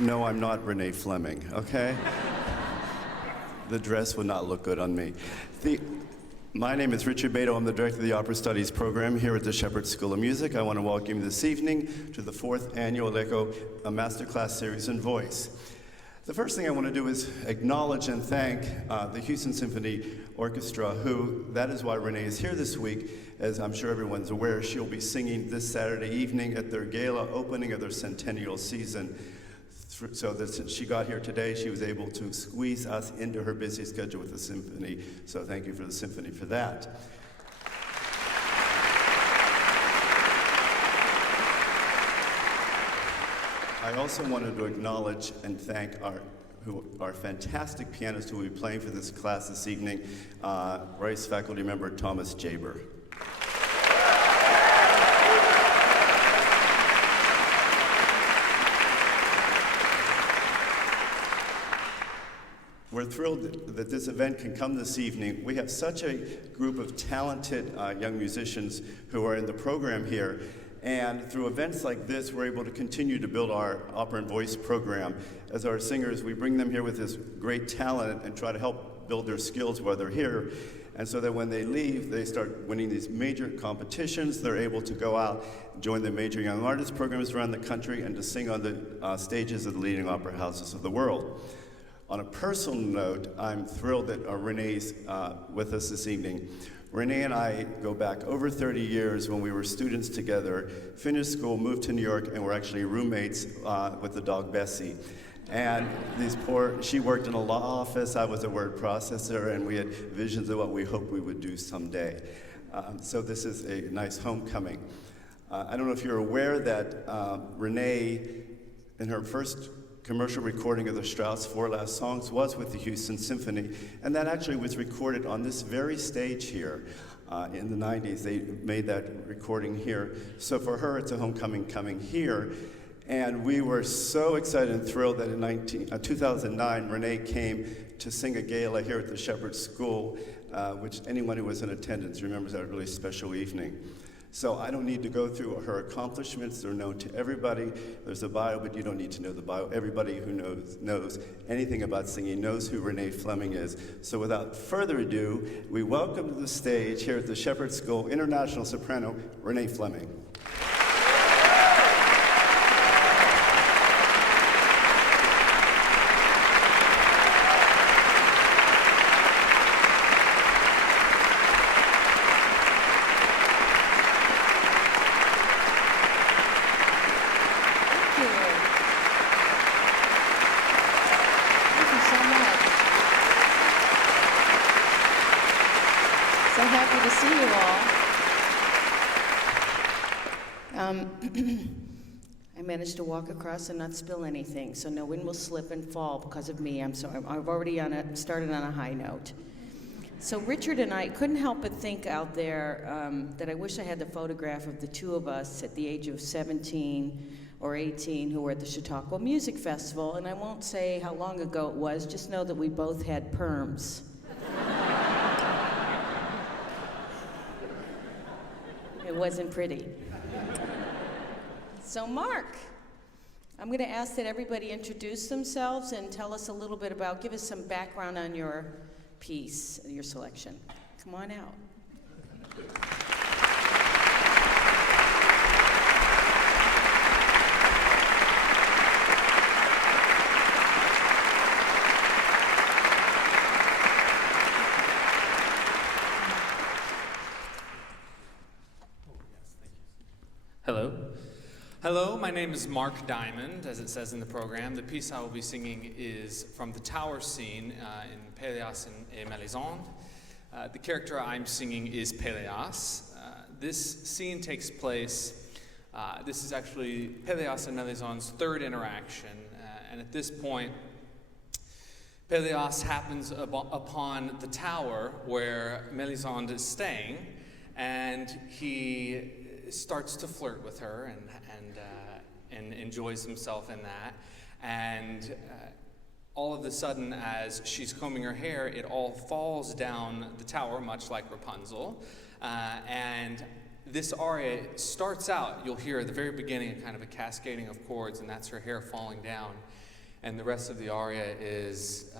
No, I'm not Renée Fleming, okay? The dress would not look good on me. My name is Richard Beto. I'm the director of the Opera Studies program here at the Shepherd School of Music. I want to welcome you this evening to the 4th annual ECHO Masterclass series in voice. The first thing I want to do is acknowledge and thank the Houston Symphony Orchestra, that is why Renée is here this week. As I'm sure everyone's aware, she'll be singing this Saturday evening at their gala opening of their centennial season. So that since she got here today, she was able to squeeze us into her busy schedule with the symphony. So thank you for the symphony for that. I also wanted to acknowledge and thank our fantastic pianist who will be playing for this class this evening, Rice faculty member Thomas Jaber. We're thrilled that this event can come this evening. We have such a group of talented young musicians who are in the program here. And through events like this, we're able to continue to build our opera and voice program. As our singers, we bring them here with this great talent and try to help build their skills while they're here. And so that when they leave, they start winning these major competitions. They're able to go out, join the major young artist programs around the country, and to sing on the stages of the leading opera houses of the world. On a personal note, I'm thrilled that Renée's with us this evening. Renée and I go back over 30 years when we were students together, finished school, moved to New York, and were actually roommates with the dog Bessie. And she worked in a law office, I was a word processor, and we had visions of what we hoped we would do someday. So this is a nice homecoming. I don't know if you're aware that Renée, in her first commercial recording of the Strauss 4 Last Songs was with the Houston Symphony, and that actually was recorded on this very stage here in the 90s. They made that recording here. So for her, it's a homecoming coming here. And we were so excited and thrilled that in 2009, Renée came to sing a gala here at the Shepherd School, which anyone who was in attendance remembers that really special evening. So I don't need to go through her accomplishments. They're known to everybody. There's a bio, but you don't need to know the bio. Everybody who knows anything about singing knows who Renée Fleming is. So without further ado, we welcome to the stage here at the Shepherd School international soprano, Renée Fleming. I managed to walk across and not spill anything, so no one will slip and fall because of me. I'm sorry. I've already started on a high note. So Richard and I couldn't help but think out there that I wish I had the photograph of the two of us at the age of 17 or 18 who were at the Chautauqua Music Festival, and I won't say how long ago it was, just know that we both had perms. It wasn't pretty. So Mark, I'm going to ask that everybody introduce themselves and tell us a little bit about, give us some background on your piece, your selection. Come on out. Hello. Hello, my name is Mark Diamond, as it says in the program. The piece I will be singing is from the tower scene in Péléas et Mélisande. The character I'm singing is Péléas. This scene takes place, this is actually Péléas and Mélisande's third interaction, and at this point, Péléas happens upon the tower where Mélisande is staying, and he starts to flirt with her and enjoys himself in that. And all of a sudden, as she's combing her hair, it all falls down the tower, much like Rapunzel. And this aria starts out, you'll hear at the very beginning kind of a cascading of chords, and that's her hair falling down. And the rest of the aria is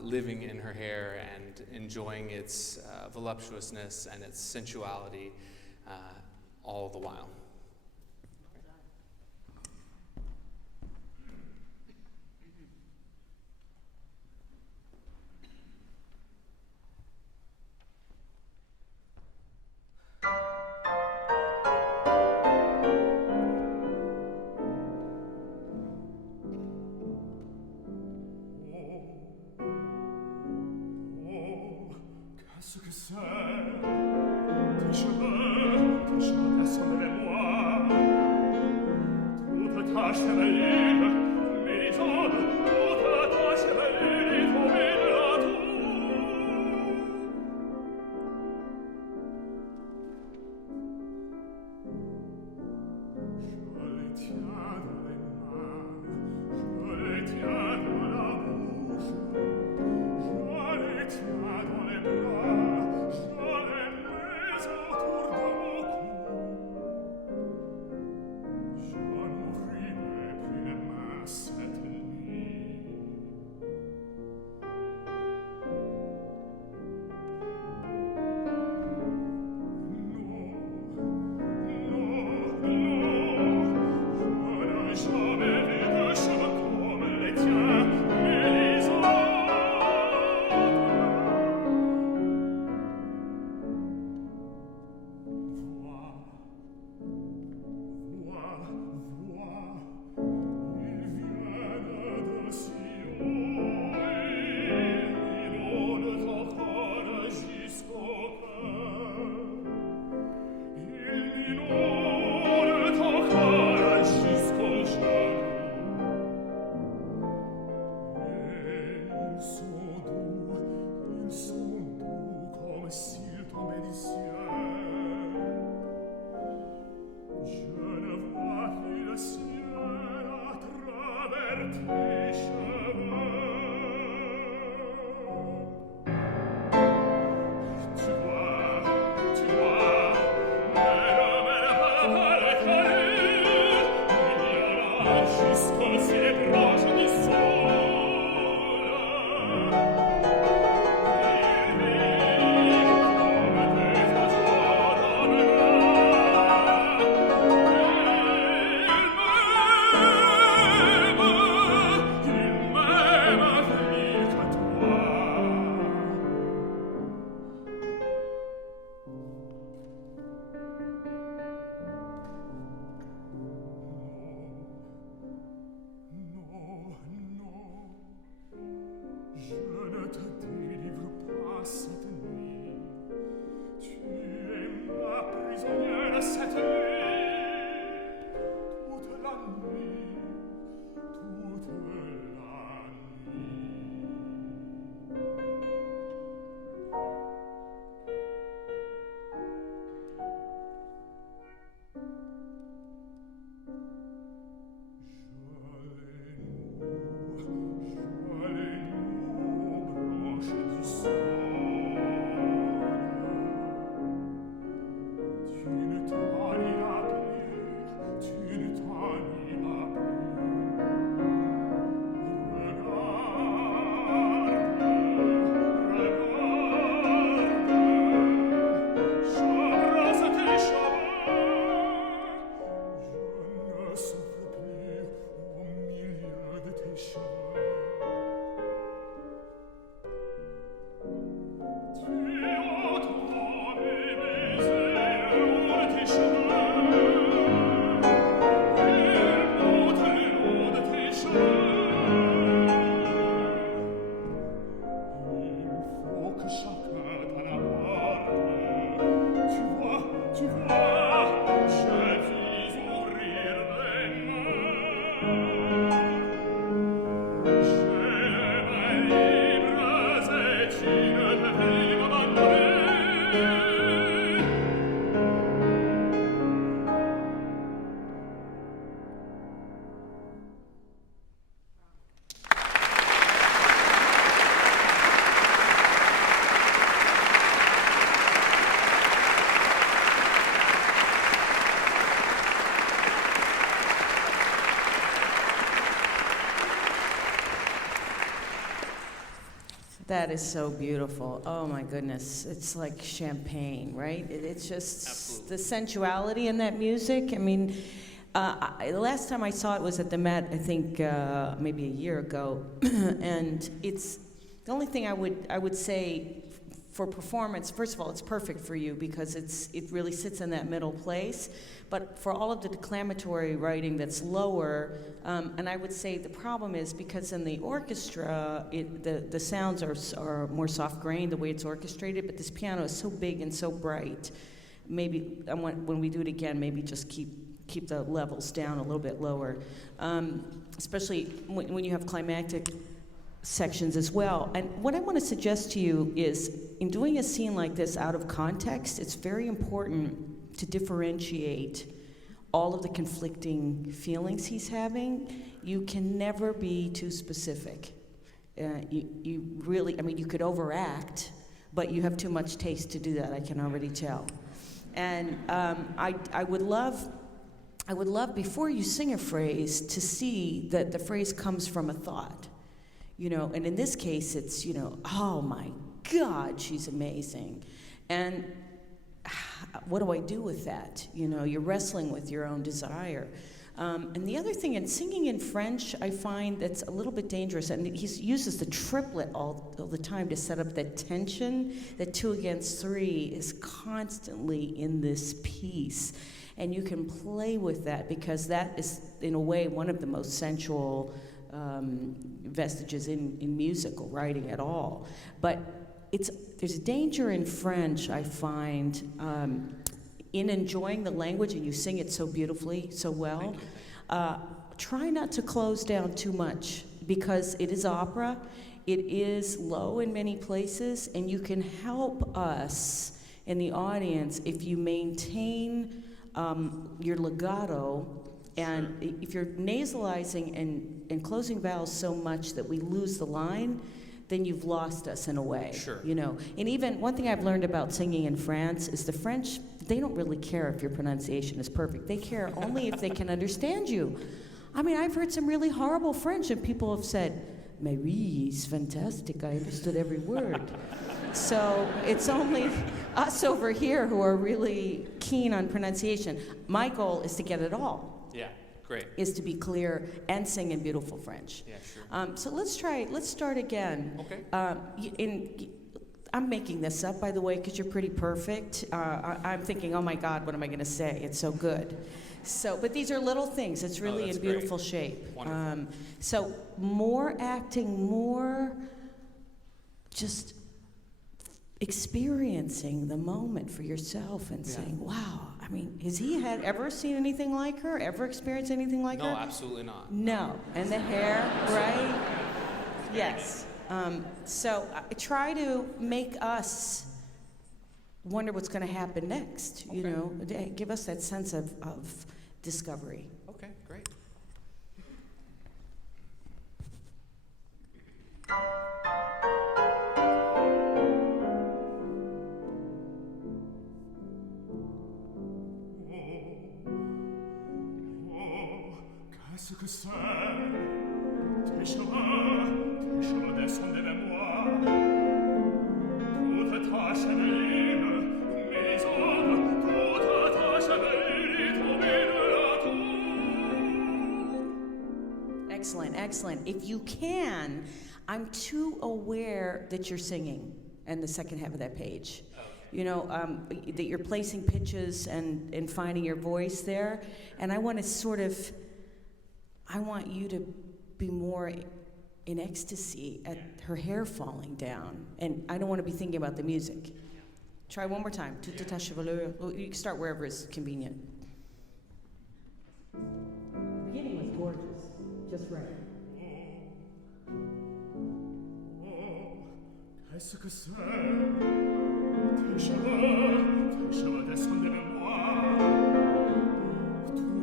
living in her hair and enjoying its voluptuousness and its sensuality all the while. Qu'est-ce que c'est? Tes cheveux descendez-moi. Toute ta chevelure m'étonne, toute ta chevelure est tombée de la tour. Je les tiens dans les mains, je les tiens dans la bouche, je les tiens dans les bras, je les mets autour de mon cou. Je n'ouvrirai plus les mains cette nuit. Je n'ai jamais vu de cheveux comme les tiens, Mélisande. Vois, ils viennent de si haut, ils inondent encore jusqu'au cœur. Ils inondent encore jusqu'au genou. Et ils sont doux comme s'ils tombaient du ciel. Je ne vois plus le ciel à travers tes cheveux. Tu vois, mais il y aura jusqu'aux ces branches du sol. Il vit comme des oiseaux dans le lac. Il m'aime plus que toi. Non, je ne te délivre pas cette nuit. Tu es ma prisonnière cette nuit. Toute la nuit, toute la nuit. Branches du sol. Tu ne t'en iras plus, tu ne t'en iras plus. Regarde, j'embrasse tes cheveux. Je ne souffre plus au milieu de tes cheveux. Tu entends mes baisers de tes cheveux. Ils montent le long de tes cheveux. Il faut que chacun t'en apporte. Tu vois, je vis ouvrir les mains. That is so beautiful. Oh my goodness. It's like champagne, right? It's just Absolutely. the sensuality in that music. I mean, the last time I saw it was at the Met, I think maybe a year ago. And it's the only thing I would say for performance. First of all, it's perfect for you because it really sits in that middle place. But for all of the declamatory writing that's lower, and I would say the problem is because in the orchestra, the sounds are more soft-grained, the way it's orchestrated, but this piano is so big and so bright. Maybe when we do it again, maybe just keep the levels down a little bit lower, especially when you have climactic sections as well. And what I want to suggest to you is, in doing a scene like this out of context, it's very important to differentiate all of the conflicting feelings he's having. You can never be too specific. You really, I mean, you could overact, but you have too much taste to do that, I can already tell. And I would love before you sing a phrase to see that the phrase comes from a thought. You know, and in this case, it's, you know, oh my God, she's amazing. And what do I do with that? You know, you're wrestling with your own desire. And the other thing, in singing in French, I find that's a little bit dangerous. And he uses the triplet all the time to set up that tension. That 2 against 3 is constantly in this piece. And you can play with that because that is, in a way, one of the most sensual vestiges in musical writing at all. But there's a danger in French, I find, in enjoying the language, and you sing it so beautifully, so well. Try not to close down too much because it is opera. It is low in many places, and you can help us in the audience if you maintain your legato. And if you're nasalizing and closing vowels so much that we lose the line, then you've lost us in a way. Sure. You know, and even one thing I've learned about singing in France is the French, they don't really care if your pronunciation is perfect. They care only if they can understand you. I mean, I've heard some really horrible French, and people have said, "Mais oui, it's fantastic. I understood every word." So it's only us over here who are really keen on pronunciation. My goal is to get it all. Yeah, great. Is to be clear and sing in beautiful French. Yeah, sure. So let's start again. Okay. I'm making this up, by the way, because you're pretty perfect. I'm thinking, oh my God, what am I going to say? It's so good. But these are little things. It's really that's in beautiful great. shape. Wonderful. So more acting, more just experiencing the moment for yourself and saying, wow, I mean, has he ever seen anything like her? Ever experienced anything like her? No, absolutely not. No. And the hair, right? Yes. So try to make us wonder what's going to happen next, you know? Give us that sense of discovery. Okay, great. Qu'est-ce que c'est? Tes cheveux descendent de mémoire. Toute ta chevelure, mes ongles, toute ta chevelure tombée de la tour. Excellent, excellent. If you can, I'm too aware that you're singing in the second half of that page. You know, that you're placing pitches and finding your voice there. And I want you to be more in ecstasy at her hair falling down. And I don't want to be thinking about the music. Try one more time. Toute ta chevelure. You can start wherever is convenient. The beginning was gorgeous. Just right. Qu'est-ce que c'est? Tes cheveux descendent de mémoire.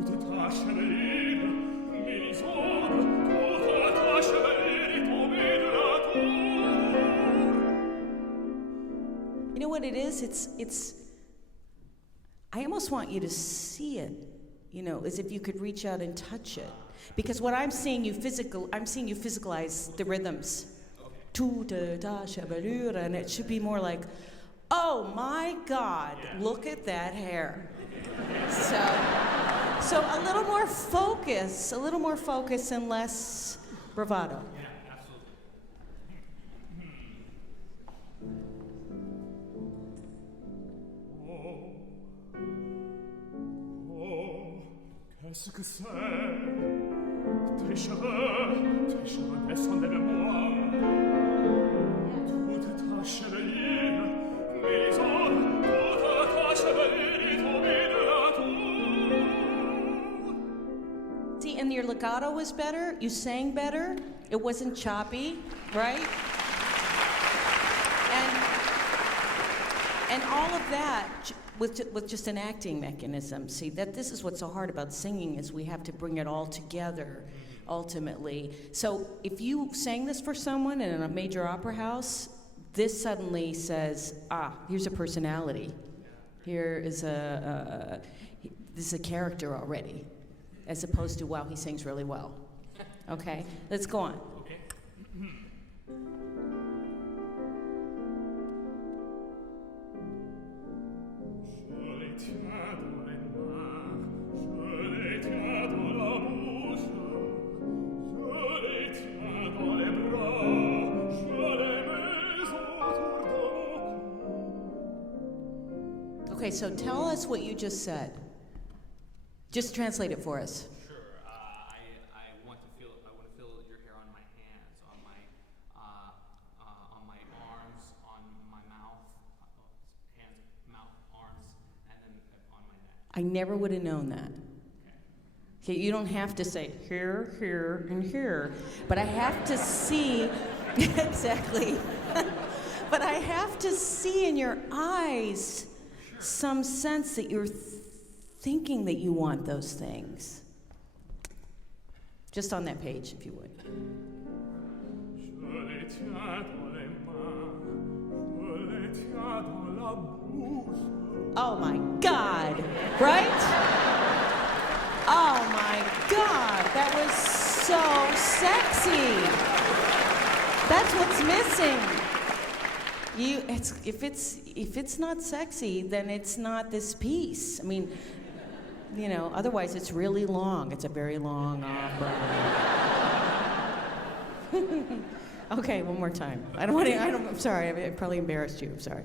Toute ta chevelure, mes ongles, toute ta chevelure tombée de la tour. You know what it is? It's. I almost want you to see it, you know, as if you could reach out and touch it, because what I'm seeing you physicalize the rhythms. toute ta chevelure, and it should be more like, oh my God, look at that hair. So a little more focus and less bravado. Qu'est-ce que c'est? Tes cheveux descendent de moi. Toute ta chevelure, Mélisande, toute ta chevelure est tombée de la tour. See, and your legato was better, you sang better, it wasn't choppy, right? And all of that with just an acting mechanism. See, this is what's so hard about singing, is we have to bring it all together, ultimately. So if you sang this for someone in a major opera house, this suddenly says, here's a personality. Here is this is a character already, as opposed to, wow, he sings really well. Okay, let's go on. Okay. Okay, so tell us what you just said. Just translate it for us. Sure. I want to feel your hair on my hands, on my arms, on my mouth, hands, mouth, arms, and then on my neck. I never would have known that. Okay, you don't have to say here, here, and here, but I have to see exactly. But I have to see in your eyes some sense that you're thinking that you want those things. Just on that page, if you would. Oh my God, right? Oh my God, that was so sexy. That's what's missing. If it's not sexy, then it's not this piece. I mean, otherwise it's really long. It's a very long opera. Okay, one more time. I'm sorry, I probably embarrassed you. I'm sorry.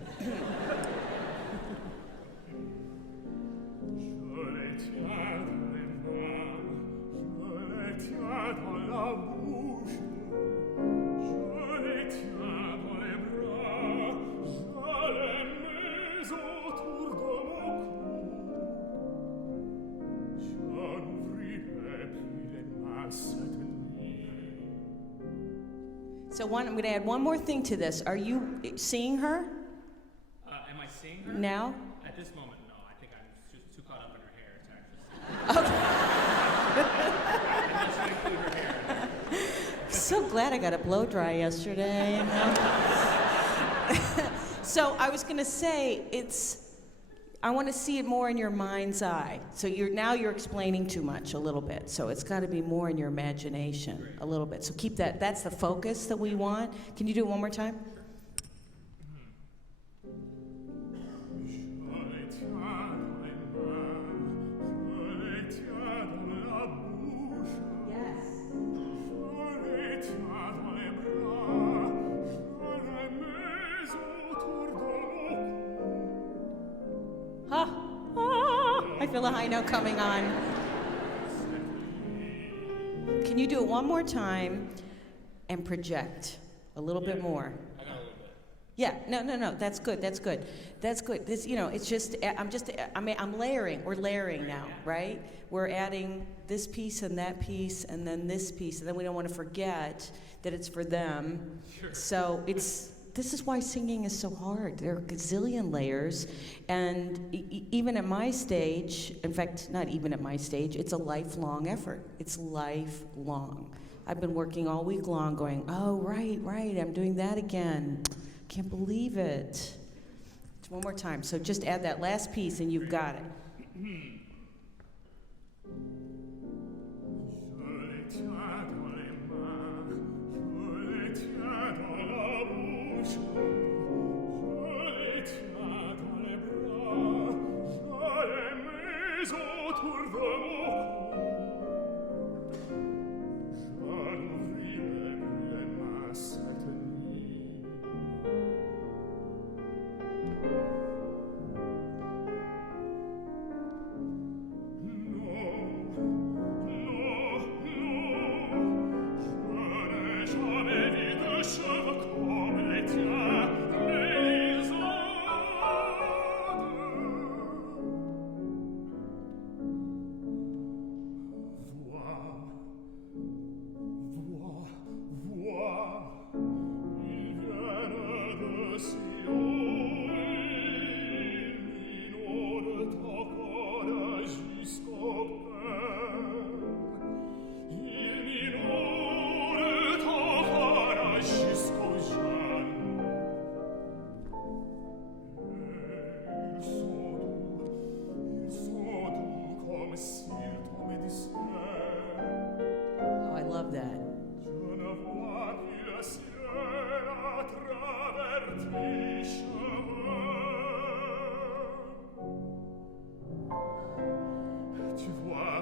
So I'm going to add one more thing to this. Are you seeing her? Am I seeing her? Now? At this moment, no. I think I'm just too caught up in her hair to actually see. Okay. So glad I got a blow dry yesterday. So I was going to say, I want to see it more in your mind's eye. So you're explaining too much a little bit. So it's got to be more in your imagination a little bit. So keep that. That's the focus that we want. Can you do it one more time? I feel a high note coming on. Can you do it one more time and project a little bit more? I got a little bit. Yeah, no, that's good. This, it's just, I'm layering. We're layering now, right? We're adding this piece and that piece and then this piece, and then we don't want to forget that it's for them. Sure. So this is why singing is so hard. There are a gazillion layers, and even at my stage, in fact, not even at my stage, it's a lifelong effort. It's lifelong. I've been working all week long going, oh, right, I'm doing that again. Can't believe it. One more time. So just add that last piece and you've got it. love that. Je ne vois plus le ciel à travers tes cheveux. Tu vois,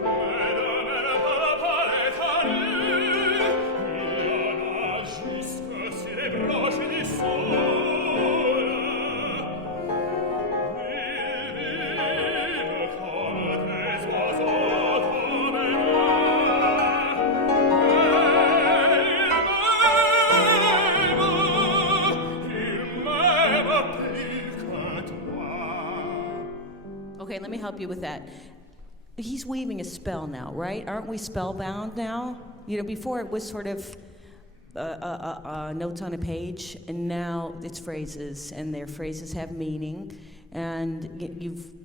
mais de même palette à nu, il y en a jusque sur les branches du sol. Ils vivent comme des oiseaux comme ils m'aiment plus que toi. Okay, let me help you with that. He's weaving a spell now, right? Aren't we spellbound now? You know, before it was sort of notes on a page, and now it's phrases, and their phrases have meaning, and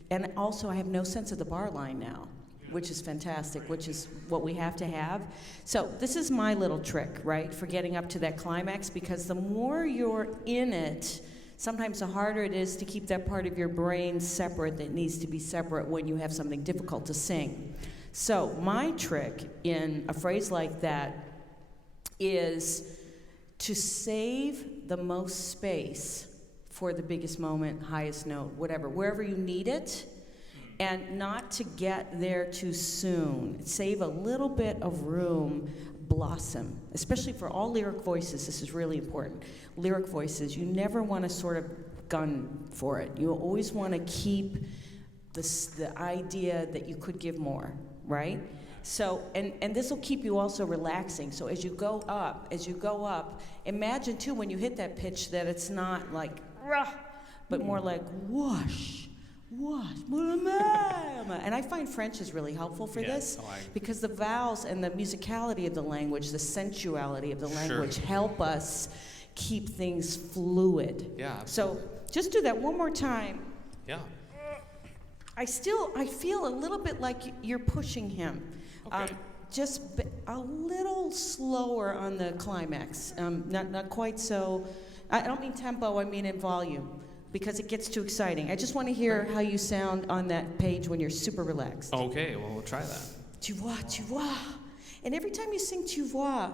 and also I have no sense of the bar line now, which is fantastic, which is what we have to have. So this is my little trick, right, for getting up to that climax, because the more you're in it, sometimes the harder it is to keep that part of your brain separate that needs to be separate when you have something difficult to sing. So my trick in a phrase like that is to save the most space for the biggest moment, highest note, whatever, wherever you need it, and not to get there too soon. Save a little bit of room, blossom, especially for all lyric voices. This is really important. Lyric voices, you never want to sort of gun for it. You always want to keep the idea that you could give more, right? So, and this will keep you also relaxing. So as you go up, imagine too when you hit that pitch that it's not like, rah, but more like whoosh, whoosh, and I find French is really helpful for this because the vowels and the musicality of the language, the sensuality of the language help us keep things fluid. Yeah. So just do that one more time. Yeah. I feel a little bit like you're pushing him. Okay. Just a little slower on the climax. Not quite so. I don't mean tempo. I mean in volume, because it gets too exciting. I just want to hear how you sound on that page when you're super relaxed. Okay, well, we'll try that. Tu vois. And every time you sing tu vois,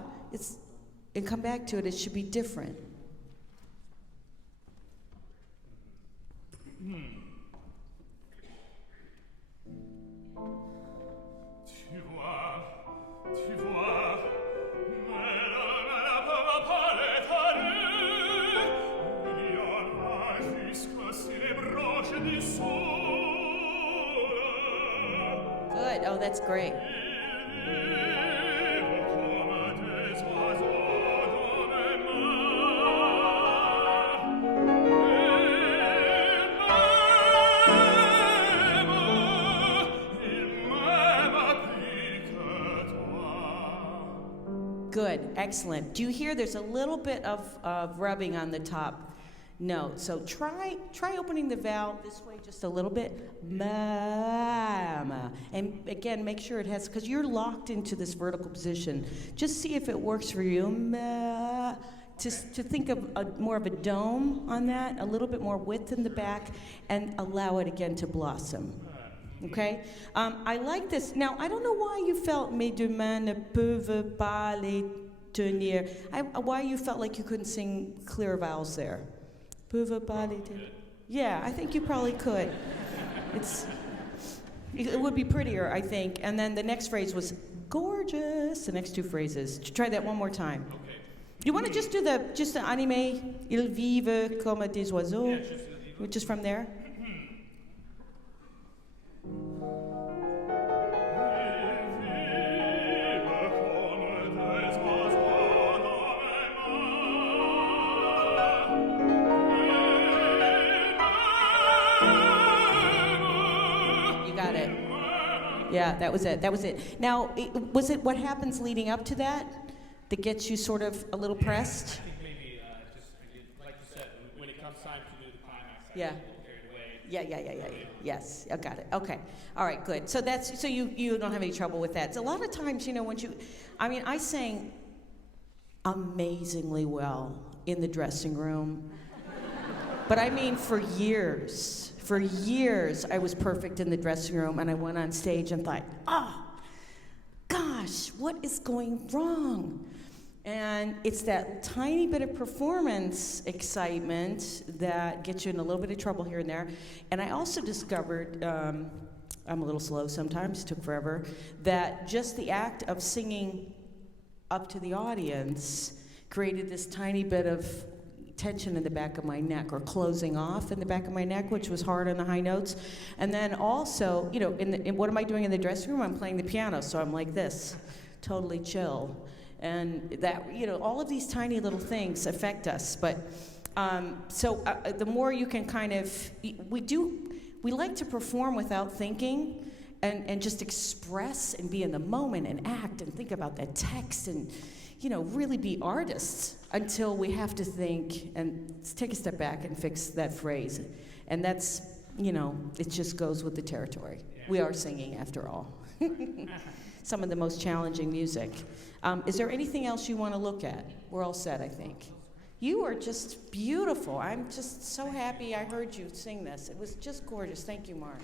and come back to it, it should be different. Tu vois, mais la palette à nu, il y en a jusque sur les branches du sol. Good. Oh, that's great. Ils vivent comme des oiseaux dans les mains. Ils m'aiment plus que toi. Good, excellent. Do you hear there's a little bit of rubbing on the top note? So try opening the vowel this way just a little bit. Mama. And again, make sure it has, because you're locked into this vertical position. Just see if it works for you. Ma. To think of more of a dome on that, a little bit more width in the back, and allow it again to blossom. Okay? I like this. Now, I don't know why you felt mes deux mains ne peuvent pas les tenir. Why you felt like you couldn't sing clear vowels there. Peuvent pas les tenir. Yeah, I think you probably could. It would be prettier, I think. And then the next phrase was gorgeous. The next two phrases. Try that one more time. Okay. You want to just do the animé, ils vivent comme des oiseaux, Yeah, just ils vivent. just from there? You got it. Yeah, that was it. Now, was it what happens leading up to that gets you sort of a little pressed? I think maybe just like you said, when it comes time to do the climax, I Yeah. get carried away. Yeah. Yes, I got it. Okay. All right, good. So you don't have any trouble with that. So a lot of times, I sang amazingly well in the dressing room. But I mean for years. For years I was perfect in the dressing room, and I went on stage and thought, gosh, what is going wrong? And it's that tiny bit of performance excitement that gets you in a little bit of trouble here and there. And I also discovered, I'm a little slow sometimes, took forever, that just the act of singing up to the audience created this tiny bit of tension in the back of my neck, or closing off in the back of my neck, which was hard on the high notes. And then also, you know, in what am I doing in the dressing room? I'm playing the piano, so I'm like this, totally chill. And that, you know, all of these tiny little things affect us. But the more you can kind of, we like to perform without thinking, and just express and be in the moment and act and think about that text and, you know, really be artists until we have to think and take a step back and fix that phrase. And that's, you know, it just goes with the territory. We are singing after all. Some of the most challenging music. Is there anything else you want to look at? We're all set, I think. You are just beautiful. I'm just so happy I heard you sing this. It was just gorgeous. Thank you, Mark.